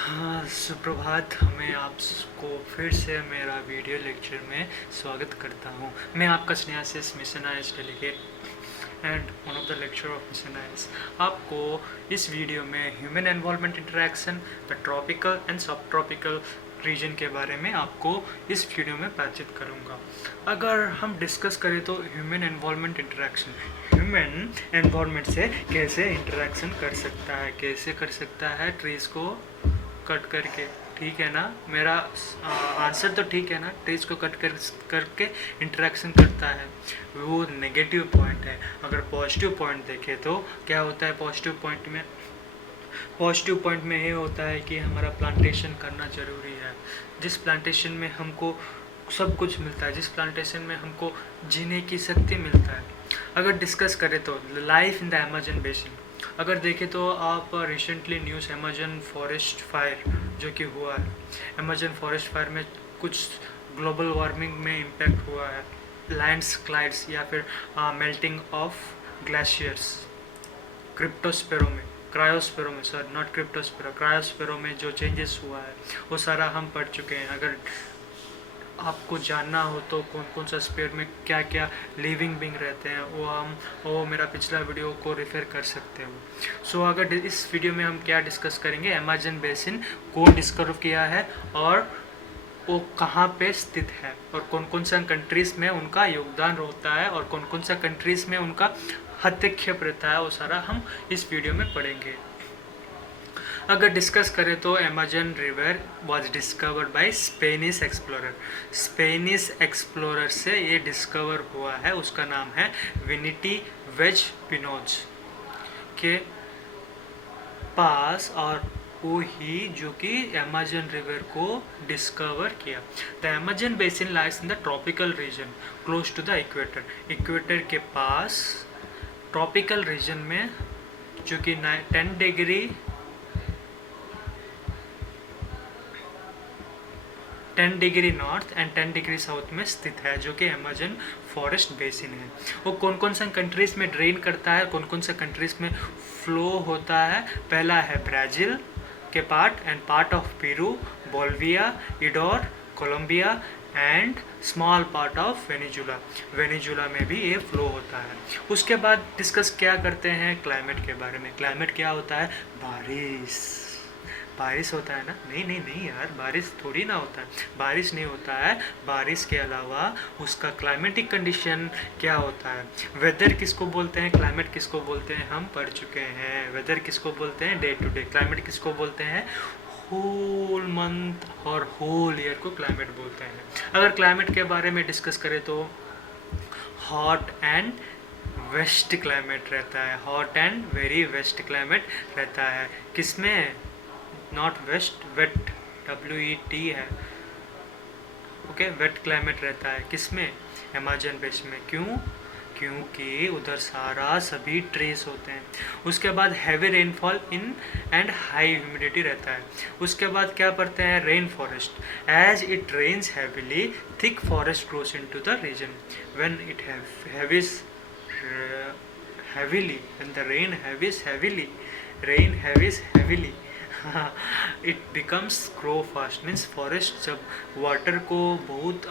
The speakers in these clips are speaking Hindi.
हाँ, सुप्रभात। मैं आपको फिर से मेरा वीडियो लेक्चर में स्वागत करता हूँ। मैं आपका Snehashish mission IAS delegate and one of the lecture of mission IAS. आपको इस वीडियो में human environment interaction, the tropical and सब ट्रॉपिकल रीजन के बारे में आपको इस वीडियो में बातचीत करूँगा। अगर हम डिस्कस करें तो human environment interaction, human environment से कैसे इंटरेक्शन कर सकता है, कैसे कर सकता है ट्रीज को कट करके। ठीक है ना, मेरा आंसर तो ठीक है ना। ट्रीज को कट करके इंटरेक्शन करता है, वो नेगेटिव पॉइंट है। अगर पॉजिटिव पॉइंट देखें तो क्या होता है पॉजिटिव पॉइंट में? पॉजिटिव पॉइंट में ये होता है कि हमारा प्लांटेशन करना ज़रूरी है। जिस प्लांटेशन में हमको सब कुछ मिलता है, जिस प्लांटेशन में हमको जीने की शक्ति मिलता है। अगर डिस्कस करें तो life in the Amazon basin, अगर देखें तो आप recently news Amazon forest fire जो कि हुआ है, अमेजन फॉरेस्ट फायर में कुछ ग्लोबल वार्मिंग में इम्पैक्ट हुआ है, लैंडस्लाइड्स या फिर मेल्टिंग ऑफ ग्लेशियर्स, क्रिप्टोस्पेरो में, क्रायोस्पेरो में, सर नॉट क्रिप्टोस्पेरो, क्रायोस्पेरो में जो चेंजेस हुआ है वो सारा हम पढ़ चुके हैं। अगर आपको जानना हो तो कौन कौन सा स्पेयर में क्या क्या लिविंग बींग रहते हैं, वो मेरा पिछला वीडियो को रेफर कर सकते हो। सो अगर इस वीडियो में हम क्या डिस्कस करेंगे, अमेजन बेसिन कौन डिस्कवर किया है और वो कहाँ पे स्थित है और कौन कौन सा कंट्रीज़ में उनका योगदान होता है और कौन कौन सा कंट्रीज़ में उनका हस्तक्षेप रहता है, वो सारा हम इस वीडियो में पढ़ेंगे। अगर डिस्कस करें तो Amazon river was discovered by Spanish explorer. Spanish explorer से ये डिस्कवर हुआ है, उसका नाम है विनिटी वेज पिनोज के पास, और वो ही जो कि अमेजन रिवर को डिस्कवर किया। The Amazon basin lies in the tropical region close to the equator. Equator के पास ट्रॉपिकल रीजन में जो कि 10 degree north and 10 degree south में स्थित है, जो कि अमेजन फॉरेस्ट बेसिन है। वो कौन कौन सा कंट्रीज़ में ड्रेन करता है, कौन कौन सा कंट्रीज़ में फ्लो होता है? पहला है ब्राज़ील के part of Peru, Bolivia, Ecuador, Colombia and small part of Venezuela. Venezuela में भी ये फ्लो होता है। उसके बाद डिस्कस क्या करते हैं क्लाइमेट के बारे में। क्लाइमेट क्या होता है? बारिश होता है ना? नहीं यार, बारिश थोड़ी ना होता है, बारिश नहीं होता है। बारिश के अलावा उसका क्लाइमेटिक कंडीशन क्या होता है? वेदर किसको बोलते हैं, क्लाइमेट किसको बोलते हैं, हम पढ़ चुके हैं। वेदर किसको बोलते हैं? Day to day. क्लाइमेट किसको बोलते हैं? होल मंथ और होल ईयर को क्लाइमेट बोलते हैं। अगर क्लाइमेट के बारे में डिस्कस करें तो हॉट एंड वेस्ट क्लाइमेट रहता है, hot and very west climate रहता है। किसमें? नॉट वेस्ट, वेट, WET है, ओके। वेट क्लाइमेट रहता है किसमें? अमेजन बेसिन में। क्यों? क्योंकि उधर सारा सभी ट्रेस होते हैं। उसके बाद heavy rainfall in and high humidity रहता है। उसके बाद क्या पढ़ते हैं? Rain forest. As it rains heavily, thick forest grows into the region. When it heavies heavily, when the rain heavies heavily it becomes grow fast, means forest जब वाटर को बहुत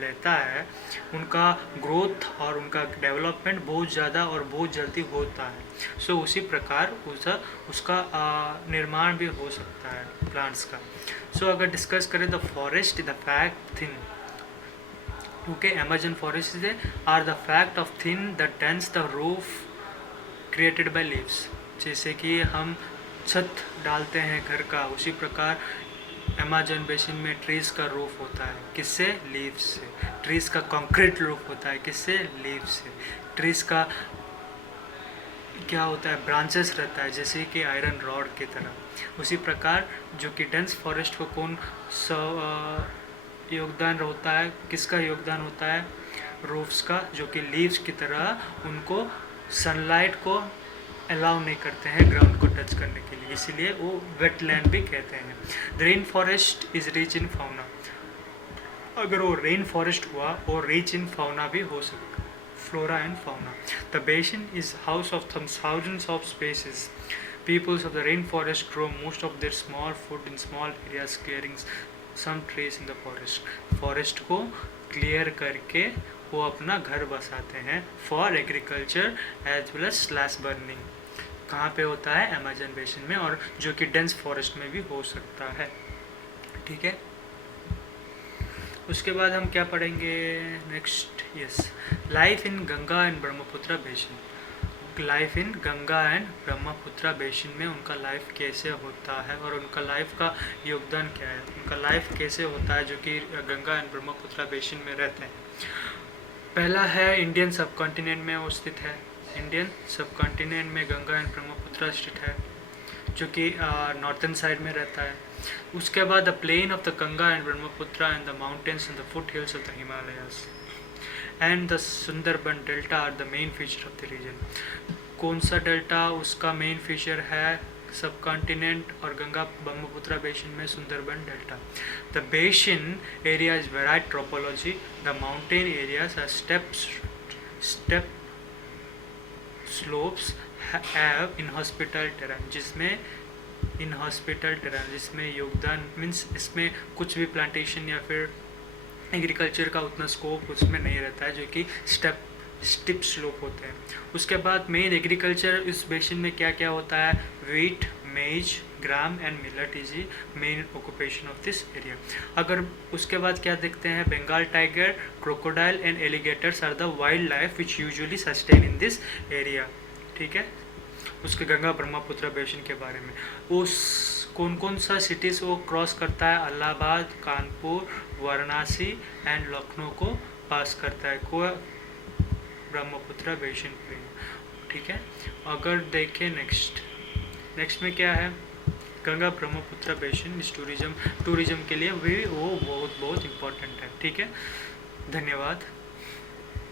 लेता है, उनका ग्रोथ और उनका डेवलपमेंट बहुत ज़्यादा और बहुत जल्दी होता है। सो उसी प्रकार उसका निर्माण भी हो सकता है प्लांट्स का। सो अगर डिस्कस करें the forest the fact thin, okay, Amazon forests are the fact of thin that dense the roof created by leaves। जैसे कि हम छत डालते हैं घर का, उसी प्रकार अमेजन बेसिन में ट्रीज़ का रूफ होता है। किससे? लीव्स से। ट्रीज़ का कंक्रीट रूफ होता है किससे? लीव्स से। ट्रीज़ का क्या होता है? ब्रांचेस रहता है, जैसे कि आयरन रॉड की तरह। उसी प्रकार जो कि डेंस फॉरेस्ट को कौन योगदान होता है, किसका योगदान होता है? रूफ्स का, जो कि लीव्स की तरह उनको सनलाइट को अलाउ नहीं करते हैं ग्राउंड को टच करने के लिए, इसीलिए वो वेटलैंड भी कहते हैं। The rain forest is rich in fauna. अगर वो रेन फॉरेस्ट हुआ वो रिच इन फाउना भी हो सकता, flora and fauna. The basin is house of thousands of species Peoples of the rainforest grow most of their small food in small areas, clearing some trees in the forest. Forest को क्लियर करके वो अपना घर बसाते हैं for agriculture as well as slash burning. कहाँ पे होता है? अमेजन बेसिन में, और जो कि डेंस फॉरेस्ट में भी हो सकता है. ठीक है, उसके बाद हम क्या पढ़ेंगे next? Yes, life in Ganga and Brahmaputra basin. Life in Ganga and Brahmaputra basin में उनका लाइफ कैसे होता है और उनका लाइफ का योगदान क्या है, उनका लाइफ कैसे होता है जो कि गंगा एंड ब्रह्मपुत्र बेसिन में रहते हैं. पहला है इंडियन सब कॉन्टिनेंट में वो स्थित है. इंडियन सब कॉन्टिनेंट में गंगा एंड ब्रह्मपुत्र स्थित है जो कि नॉर्थन साइड में रहता है. उसके बाद the plain of the Ganga and Brahmaputra and the mountains and the foothills of the Himalayas and the Sundarban delta are the main feature of the region. कौन सा डेल्टा उसका मेन फीचर है? सब कॉन्टिनेंट और गंगा ब्रह्मपुत्र बेसिन में Sundarban delta. The basin area is varied topology. The mountain areas are steep slopes have inhospitable terrain, जिसमें योगदान मीन्स इसमें कुछ भी प्लांटेशन या फिर एग्रीकल्चर का उतना स्कोप उसमें नहीं रहता है, जो कि स्टिप स्लोप होते हैं. उसके बाद मेन एग्रीकल्चर इस बेसिन में क्या क्या होता है? Wheat, maize, gram and millet is the main occupation of this area. अगर उसके बाद क्या देखते हैं? Bengal tiger, crocodile and alligators are the wildlife which usually sustain in this area. ठीक है, उसके गंगा ब्रह्मपुत्र बेसिन के बारे में. उस कौन सा सिटीज़ वो क्रॉस करता है? इलाहाबाद, कानपुर, वाराणसी एंड लखनऊ को पास करता है को ब्रह्मपुत्र बेसिन प्लेन. ठीक है, अगर देखें नेक्स्ट में क्या है? गंगा ब्रह्मपुत्र बेसिन इस टूरिज्म के लिए भी वो बहुत इम्पोर्टेंट है. ठीक है, धन्यवाद.